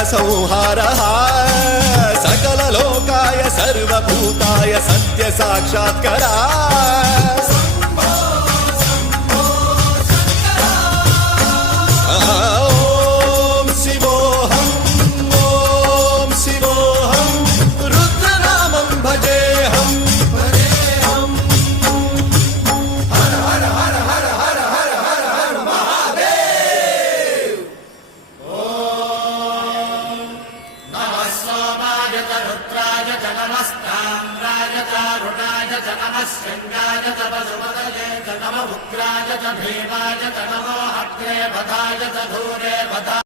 असुर संहारः सकललोकाय सर्वभूताय सत्य साक्षात्करा ओम शिवोऽहम् ओम शिवोऽहम् रुद्रनामं भजेऽहम् हर हर हर हर हर हर हर हर महादेव। ओम नमः सोमाय च रुद्राय च नमस्ताम्राय च अरुणाय च नमः शृङ्गाय च वसुमतये च नमः उग्राय च भीमाय च नमो अग्रे वधाय च धूरे वधा